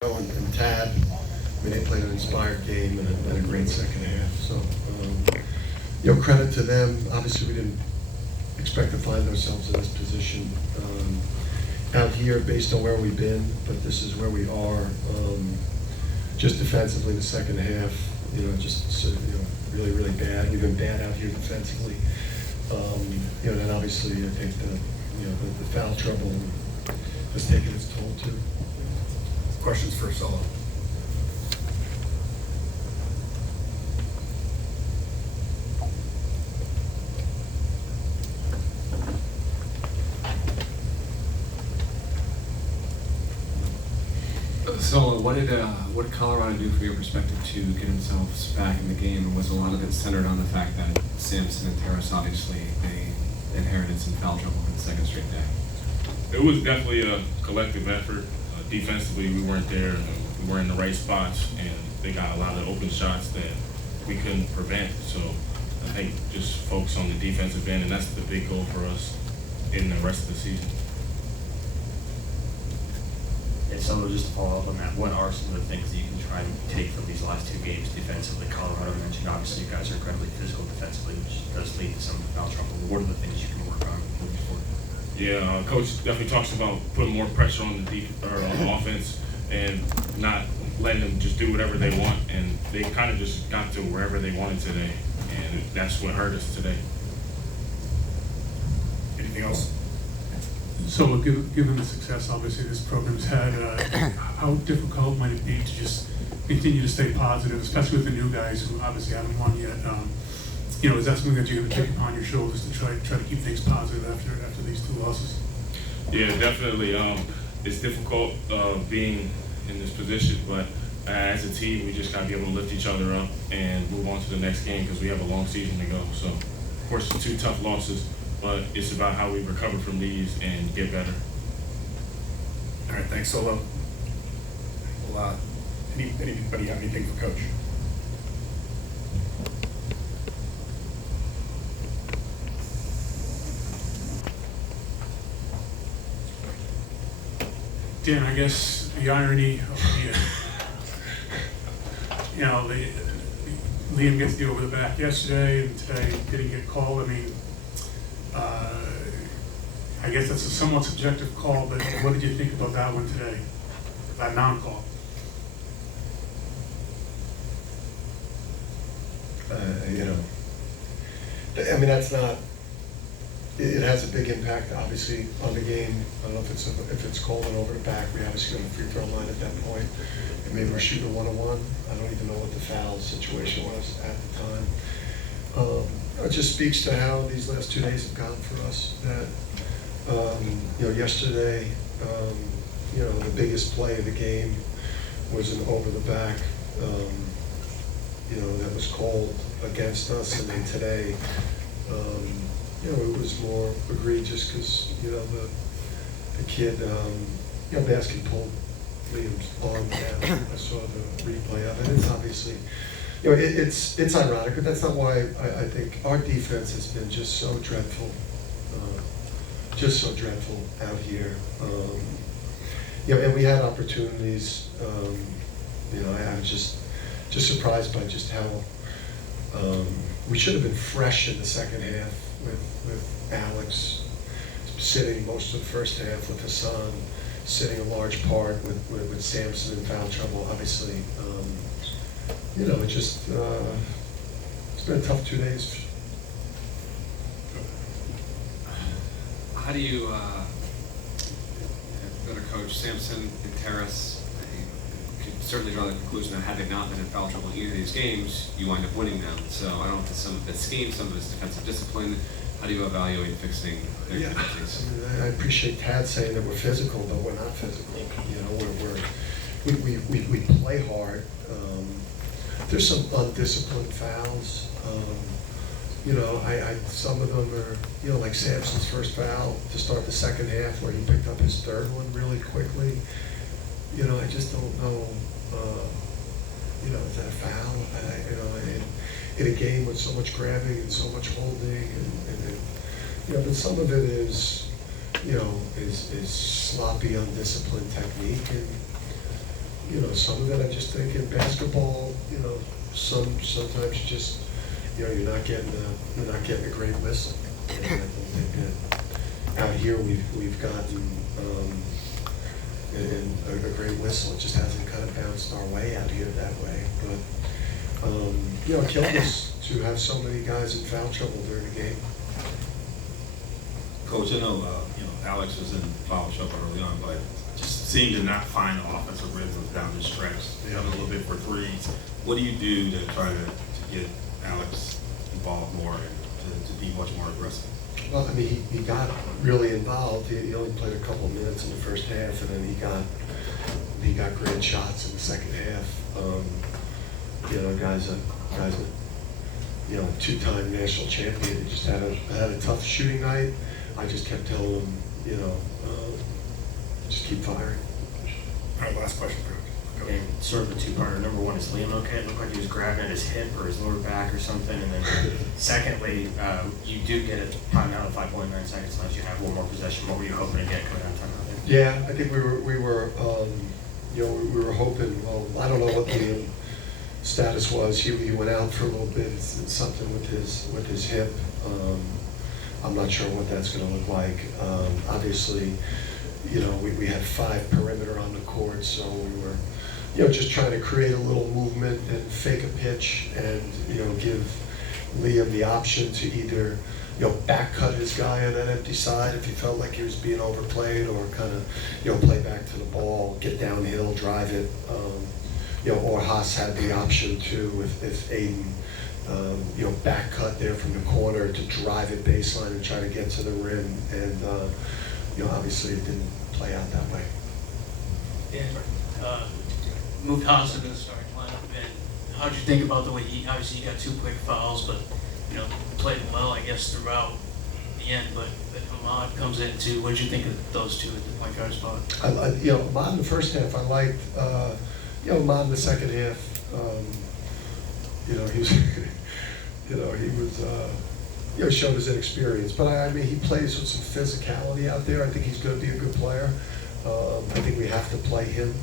And Tad, they played an inspired game and a great second half. So, credit to them. Obviously, we didn't expect to find ourselves in this position out here based on where we've been, but this is where we are. Just defensively, the second half, really, really bad. We've been bad out here defensively. Then obviously, I think the foul trouble has taken its toll too. Questions for Solo? So, what did Colorado do from your perspective to get themselves back in the game? And was a lot of it centered on the fact that Sampson and Terrace obviously they inherited some foul trouble in the second straight day? It was definitely a collective effort. Defensively, we weren't there. We weren't in the right spots, and they got a lot of open shots that we couldn't prevent. So I think just focus on the defensive end, and that's the big goal for us in the rest of the season. And so just to follow up on that, what are some of the things that you can try and take from these last two games defensively? Colorado mentioned, obviously you guys are incredibly physical defensively, which does lead to some foul trouble. What are the things you can work on moving forward? Yeah, Coach definitely talks about putting more pressure on the offense and not letting them just do whatever they want. And they kind of just got to wherever they wanted today, and that's what hurt us today. Anything else? So, given the success obviously this program's had, how difficult might it be to just continue to stay positive, especially with the new guys who obviously haven't won yet? Is that something that you're going to take upon your shoulders to try to keep things positive after these two losses? Yeah, definitely. It's difficult being in this position, but as a team, we just got to be able to lift each other up and move on to the next game because we have a long season to go. So, of course, it's two tough losses, but it's about how we recover from these and get better. All right, thanks, Solo. Well, anybody have anything for Coach? Dan, I guess the irony of Liam gets the over the back yesterday, and today didn't get called. I mean, I guess that's a somewhat subjective call, but what did you think about that one today, that non-call? That's not. It has a big impact, obviously, on the game. I don't know if it's called and over the back. We obviously on the free throw line at that point, and maybe we're shooting 1-on-1. I don't even know what the foul situation was at the time. It just speaks to how these last 2 days have gone for us. That yesterday, the biggest play of the game was an over the back. That was called against us, and then today. It was more egregious because, the kid, basket pulled Liam's arm down. I saw the replay of it. It's obviously, it's ironic, but that's not why I think our defense has been just so dreadful out here. And we had opportunities. I was just surprised by just how we should have been fresh in the second half. With Alex sitting most of the first half, with Hassan sitting a large part, with Sampson in foul trouble. Obviously, it's been a tough 2 days. How do you, better coach Sampson and Terrace? You could certainly draw the conclusion that had they not been in foul trouble in either of these games, you wind up winning them. So I don't know if it's some of it's scheme, some of it's defensive discipline. How do you evaluate fixing their defenses? I appreciate Tad saying that we're physical, but we're not physical. We play hard. There's some undisciplined fouls. Some of them are, like Sampson's first foul to start the second half, where he picked up his third one really quickly. I just don't know. Is that a foul? In a game with so much grabbing and so much holding, but some of it is, is sloppy, undisciplined technique, and you know, some of it I just think in basketball, you know, sometimes you just, you know, you're not getting a great whistle. And I think that out here we've gotten a great whistle. It just hasn't kind of bounced our way out here that way. But you know, it killed us to have so many guys in foul trouble during the game. Coach, I know, Alex was in foul trouble early on, but just seemed to not find the offensive rhythm down the stretch. They have a little bit for threes. What do you do to try to get Alex involved more and to be much more aggressive? Well, I mean, he got really involved. He only played a couple minutes in the first half, and then he got great shots in the second half. You know, guys that you know, two-time national champion. He just had a tough shooting night. I just kept telling him, you know, just keep firing. All right, last question for Coach. And sort of a two-parter. Number one, is Liam okay? It looked like he was grabbing at his hip or his lower back or something. And then secondly, you do get a timeout of 5.9 seconds left. You have one more possession. What were you hoping to get coming out of timeout there? Yeah, I think we were you know, we were hoping. Well, I don't know what the status was. He went out for a little bit. It's something with his hip. I'm not sure what that's going to look like. Obviously, you know, we had 5 perimeter on the court, so we were, you know, just trying to create a little movement and fake a pitch, and you know, give Liam the option to either, you know, back cut his guy on that empty side if he felt like he was being overplayed, or kind of, you know, play back to the ball, get downhill, drive it. You know, or Haas had the option to, if Aiden, you know, back cut there from the corner to drive it baseline and try to get to the rim. And, you know, obviously it didn't play out that way. Dan, moved Haas into the starting lineup, and how'd you think about the way he got 2 quick fouls, but, you know, played well, I guess, throughout the end, but Ahmad comes in too. What did you think of those two at the point guard spot? You know, Ahmad in the first half, I liked, you know, Ahmad in the second half, you know, he was, you know, he was, you know, showed his inexperience. But I mean, he plays with some physicality out there. I think he's going to be a good player. I think we have to play him.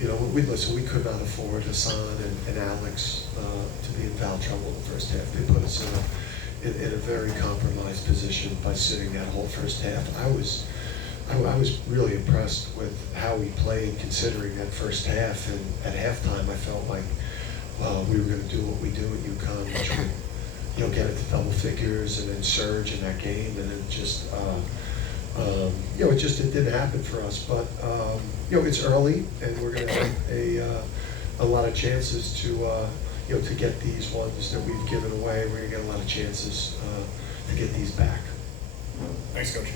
You know, listen, we could not afford Hassan and Alex to be in foul trouble in the first half. They put us in a very compromised position by sitting that whole first half. I was really impressed with how we played, considering that first half. And at halftime, I felt like we were going to do what we do at UConn, which would, you know, get it to double figures and then surge in that game. And then just, you know, it didn't happen for us. But you know, it's early, and we're going to have a lot of chances to, you know, to get these ones that we've given away. We're going to get a lot of chances to get these back. Thanks, Coach.